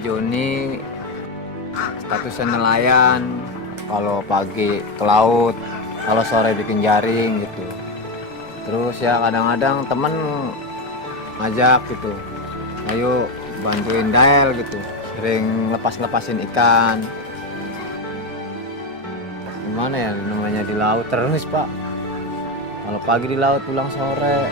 Joni, statusnya nelayan. Kalau pagi ke laut, kalau sore bikin jaring gitu. Terus ya kadang-kadang temen ngajak gitu, ayo bantuin Dael gitu. Sering lepas-lepasin ikan. Gimana ya namanya di laut terus Pak. Kalau pagi di laut pulang sore.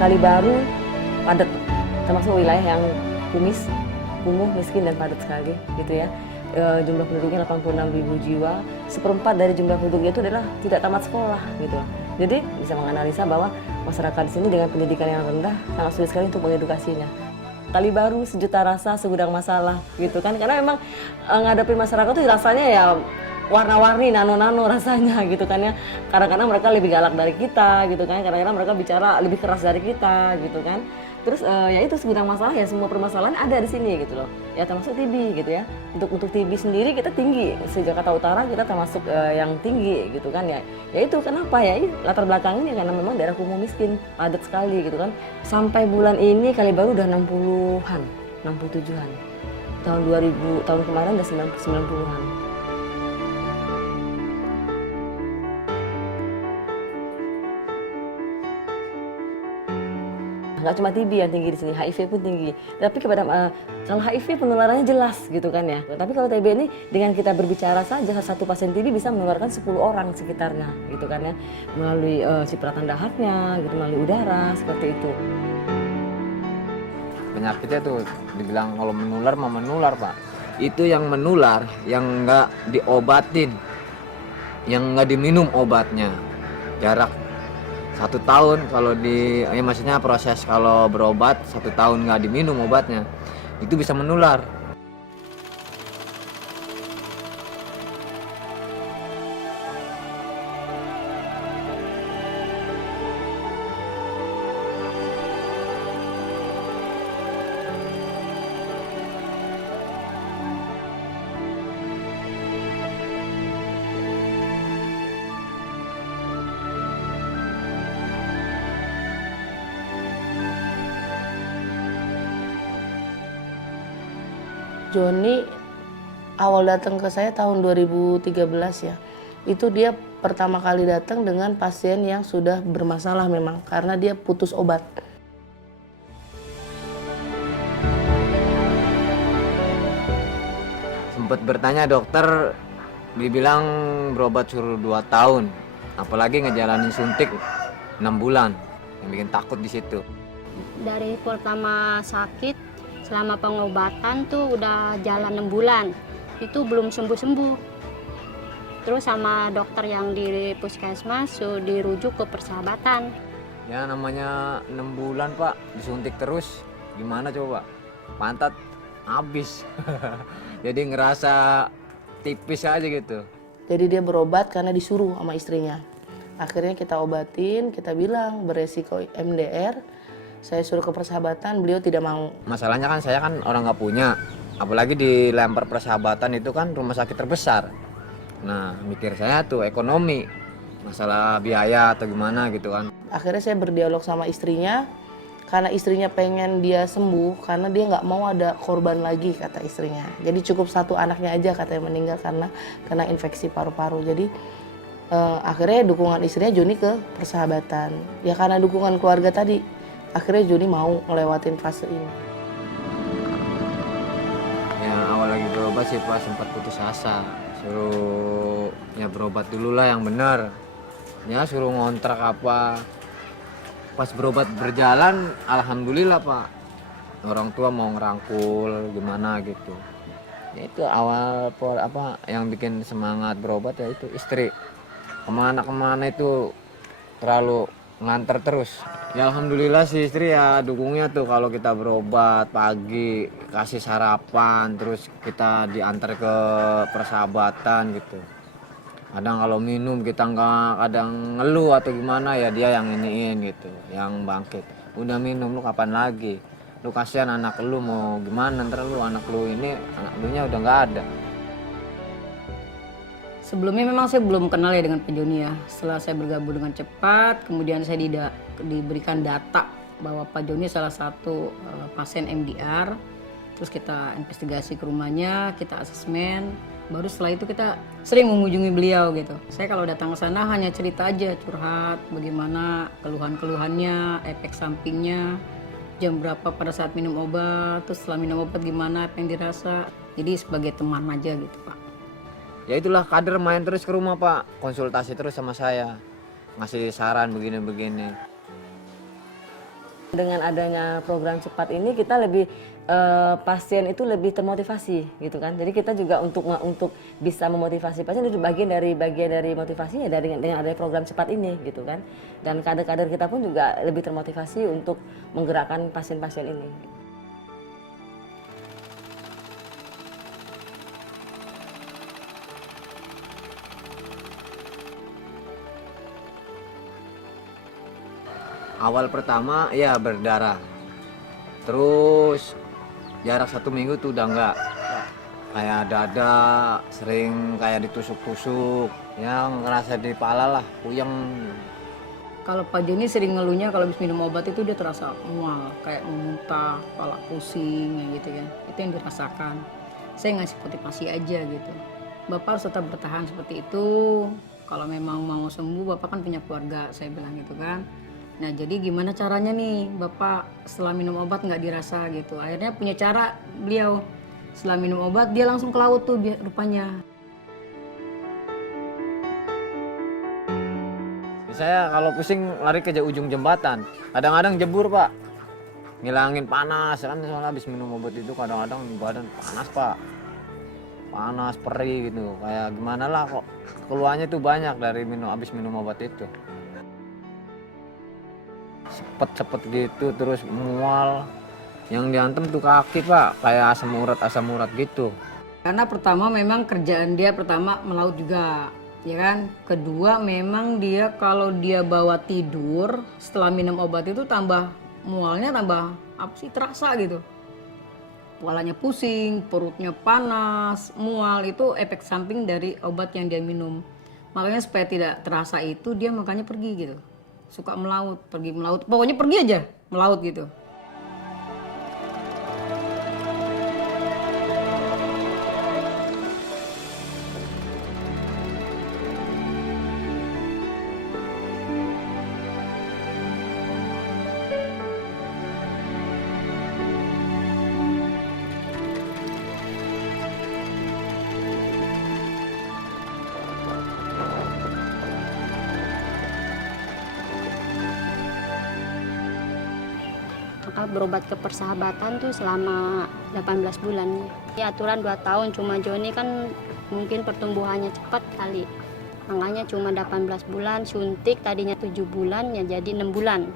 Kali Baru padat, termasuk wilayah yang kumuh, miskin dan padat sekali gitu ya. Jumlah penduduknya 86.000 jiwa, seperempat dari jumlah penduduknya itu adalah tidak tamat sekolah gitu. Jadi bisa menganalisa bahwa masyarakat di sini dengan pendidikan yang rendah sangat sulit sekali untuk mengedukasinya. Kali Baru sejuta rasa segudang masalah gitu kan, karena memang ngadepin masyarakat tuh rasanya ya warna-warni, nano-nano rasanya gitu kan ya. Kadang-kadang mereka lebih galak dari kita gitu kan, kadang-kadang mereka bicara lebih keras dari kita gitu kan. Terus ya itu segudang masalah ya, semua permasalahan ada di sini gitu loh. Ya termasuk TB gitu ya. Untuk TB sendiri kita tinggi, se-Jakarta Utara kita termasuk yang tinggi gitu kan ya. Ya itu kenapa ya, latar belakangnya karena memang daerah kumuh miskin, padat sekali gitu kan. Sampai bulan ini Kali Baru udah 60-an, 67-an. Tahun 2000, tahun kemarin udah 90-an. Nggak cuma TB yang tinggi di sini, HIV pun tinggi. Tapi kalau HIV penularannya jelas gitu kan ya. Tapi kalau TB ini dengan kita berbicara saja, satu pasien TB bisa menularkan 10 orang sekitarnya gitu kan ya. Melalui cipratan dahaknya, gitu, melalui udara, seperti itu. Penyakitnya tuh dibilang kalau menular mah menular Pak. Itu yang menular, yang nggak diobatin, yang nggak diminum obatnya. Jarak 1 tahun kalau ya maksudnya proses kalau berobat 1 tahun nggak diminum obatnya, itu bisa menular. Joni awal datang ke saya tahun 2013 ya. Itu dia pertama kali datang dengan pasien yang sudah bermasalah memang karena dia putus obat. Sempat bertanya dokter, dibilang berobat suruh 2 tahun, apalagi ngejalanin suntik 6 bulan, yang bikin takut di situ. Dari pertama sakit selama pengobatan tuh udah jalan 6 bulan, itu belum sembuh-sembuh. Terus sama dokter yang di puskesmas dirujuk ke Persahabatan. Ya namanya 6 bulan Pak, disuntik terus, gimana coba? Pantat habis. Jadi ngerasa tipis aja gitu. Jadi dia berobat karena disuruh sama istrinya. Akhirnya kita obatin, kita bilang beresiko MDR. Saya suruh ke Persahabatan, beliau tidak mau. Masalahnya kan saya kan orang nggak punya, apalagi dilempar Persahabatan itu kan rumah sakit terbesar. Nah mikir saya tuh ekonomi, masalah biaya atau gimana gitu kan. Akhirnya saya berdialog sama istrinya, karena istrinya pengen dia sembuh, karena dia nggak mau ada korban lagi kata istrinya. Jadi cukup satu anaknya aja katanya meninggal karena kena infeksi paru-paru. Jadi akhirnya dukungan istrinya Joni ke Persahabatan. Ya karena dukungan keluarga tadi, akhirnya Joni mau ngelewatin fase ini. Ya awal lagi berobat sih Pak sempat putus asa, suruh ya berobat dulu lah yang benar. Ya suruh ngontrak apa. Pas berobat berjalan, alhamdulillah Pak. Orang tua mau ngerangkul gimana gitu. Ya itu awal yang bikin semangat berobat ya itu istri. Kemana-kemana itu terlalu nganter terus. Ya alhamdulillah sih istri ya dukungnya tuh kalau kita berobat pagi, kasih sarapan, terus kita diantar ke persahabatan gitu. Kadang kalau minum kita nggak, kadang ngeluh atau gimana ya dia yang iniin gitu, yang bangkit. Udah minum lu kapan lagi? Lu kasihan anak lu mau gimana, ntar lu anak lu ini, anak lu nya udah nggak ada. Sebelumnya memang saya belum kenal ya dengan Pak Joni ya. Setelah saya bergabung dengan cepat, kemudian saya diberikan data bahwa Pak Joni salah satu pasien MDR. Terus kita investigasi ke rumahnya, kita asesmen. Baru setelah itu kita sering mengunjungi beliau gitu. Saya kalau datang ke sana hanya cerita aja, curhat bagaimana keluhan-keluhannya, efek sampingnya, jam berapa pada saat minum obat, terus setelah minum obat gimana, apa yang dirasa. Jadi sebagai teman aja gitu Pak. Ya itulah kader main terus ke rumah Pak, konsultasi terus sama saya, ngasih saran begini-begini. Dengan adanya program cepat ini kita lebih pasien itu lebih termotivasi gitu kan. Jadi kita juga untuk bisa memotivasi pasien itu bagian dari motivasinya dengan adanya program cepat ini gitu kan. Dan kader-kader kita pun juga lebih termotivasi untuk menggerakkan pasien-pasien ini. Awal pertama ya berdarah, terus jarak 1 minggu tuh udah enggak, kayak dada sering kayak ditusuk-tusuk, yang ngerasa di kepala lah, puyeng. Kalau Pak Joni sering ngeluhnya kalau habis minum obat itu dia terasa mual, kayak mau muntah, kepala pusing gitu kan. Itu yang dirasakan. Saya ngasih motivasi aja gitu. Bapak harus tetap bertahan seperti itu. Kalau memang mau sembuh, Bapak kan punya keluarga, saya bilang gitu kan. Nah jadi gimana caranya nih Bapak setelah minum obat nggak dirasa gitu. Akhirnya punya cara beliau. Setelah minum obat dia langsung ke laut tuh rupanya. Saya kalau pusing lari ke ujung jembatan, kadang-kadang jebur Pak, ngilangin panas kan, soalnya habis minum obat itu kadang-kadang badan panas Pak, panas perih gitu, kayak gimana lah kok keluhannya tuh banyak dari habis minum obat itu. Sepet gitu terus mual, yang diantem tuh kaki Pak, kayak asam urat gitu. Karena pertama memang kerjaan dia pertama melaut juga, ya kan. Kedua memang dia kalau dia bawa tidur setelah minum obat itu tambah mualnya tambah apa sih terasa gitu. Kepalanya pusing, perutnya panas, mual itu efek samping dari obat yang dia minum. Makanya supaya tidak terasa itu dia makanya pergi gitu. Suka melaut, pergi melaut, pokoknya pergi aja melaut gitu. Berobat ke persahabatan tuh selama 18 bulan. Ya aturan 2 tahun, cuma Joni kan mungkin pertumbuhannya cepat kali. Makanya cuma 18 bulan, suntik tadinya 7 bulan ya jadi 6 bulan.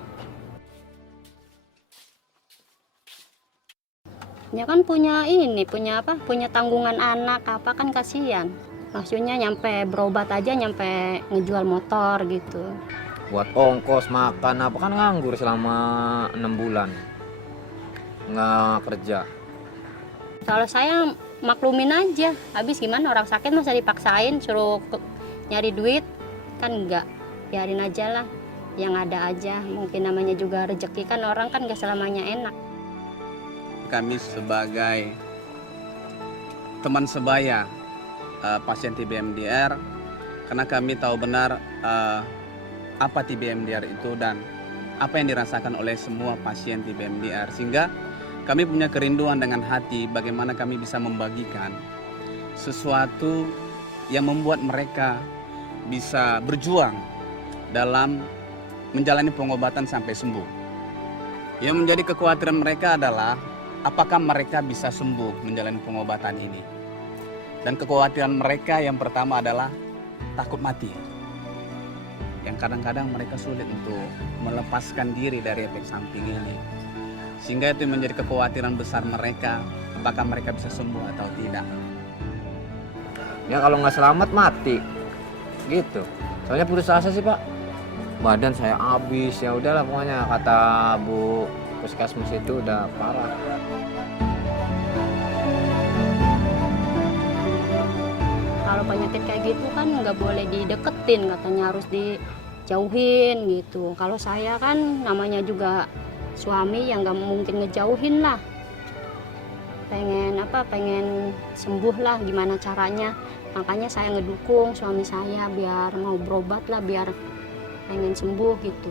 Ya kan punya tanggungan anak apa kan kasihan. Maksudnya nyampe berobat aja nyampe ngejual motor gitu. Buat ongkos makan apa kan nganggur selama 6 bulan. Nggak kerja. Kalau saya maklumin aja, habis gimana orang sakit masa dipaksain suruh nyari duit, kan enggak, biarin aja lah, yang ada aja, mungkin namanya juga rezeki kan orang kan gak selamanya enak. Kami sebagai teman sebaya pasien TB MDR, karena kami tahu benar apa TB MDR itu dan apa yang dirasakan oleh semua pasien TB MDR, sehingga kami punya kerinduan dengan hati bagaimana kami bisa membagikan sesuatu yang membuat mereka bisa berjuang dalam menjalani pengobatan sampai sembuh. Yang menjadi kekhawatiran mereka adalah apakah mereka bisa sembuh menjalani pengobatan ini. Dan kekhawatiran mereka yang pertama adalah takut mati. yang kadang-kadang mereka sulit untuk melepaskan diri dari efek samping ini. Sehingga itu menjadi kekhawatiran besar mereka, apakah mereka bisa sembuh atau tidak. Ya kalau nggak selamat mati, gitu. Soalnya putus asa sih Pak. Badan saya habis, ya udahlah pokoknya kata Bu Puskesmas itu udah parah. Kalau penyakit kayak gitu kan nggak boleh dideketin, katanya harus dijauhin gitu. Kalau saya kan namanya juga suami yang nggak mungkin ngejauhin lah. Pengen sembuh lah, gimana caranya. Makanya saya ngedukung suami saya biar mau berobat lah, biar pengen sembuh gitu.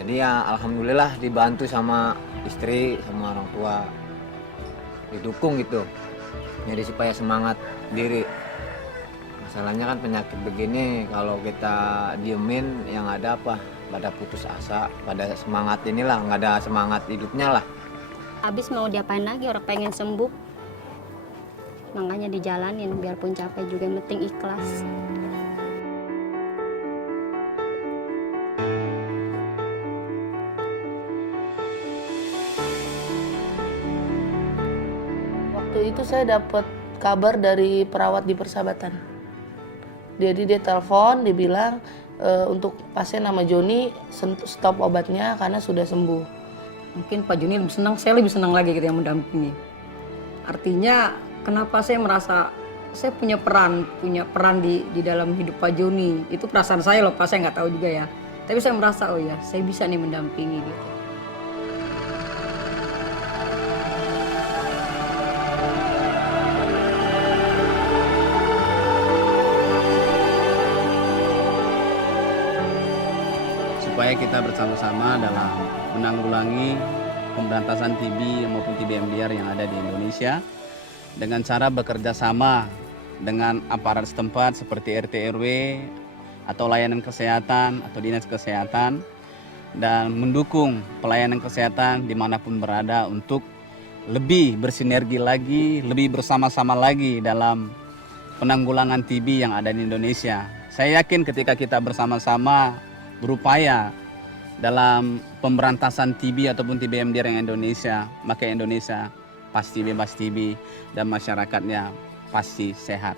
Jadi ya alhamdulillah dibantu sama istri, sama orang tua. Didukung gitu. Jadi supaya semangat diri. Masalahnya kan penyakit begini kalau kita diemin yang ada apa? Pada putus asa, pada semangat inilah, nggak ada semangat hidupnya lah. Habis mau diapain lagi, orang pengen sembuh. Makanya dijalanin biarpun capek juga, yang penting ikhlas. Waktu itu saya dapat kabar dari perawat di Persahabatan. Jadi dia telepon, dia bilang untuk pasien nama Joni stop obatnya karena sudah sembuh. Mungkin Pak Joni lebih senang, saya lebih senang lagi gitu yang mendampingi. Artinya kenapa saya merasa saya punya peran di dalam hidup Pak Joni. Itu perasaan saya loh Pak, saya nggak tahu juga ya. Tapi saya merasa oh ya, saya bisa nih mendampingi gitu. Supaya kita bersama-sama dalam menanggulangi pemberantasan TB maupun TB MDR yang ada di Indonesia dengan cara bekerja sama dengan aparat setempat seperti RT RW atau layanan kesehatan atau dinas kesehatan, dan mendukung pelayanan kesehatan dimanapun berada untuk lebih bersinergi lagi, lebih bersama-sama lagi dalam penanggulangan TB yang ada di Indonesia. Saya yakin ketika kita bersama-sama berupaya dalam pemberantasan TB ataupun TB MDR yang Indonesia, maka Indonesia pasti bebas TB dan masyarakatnya pasti sehat.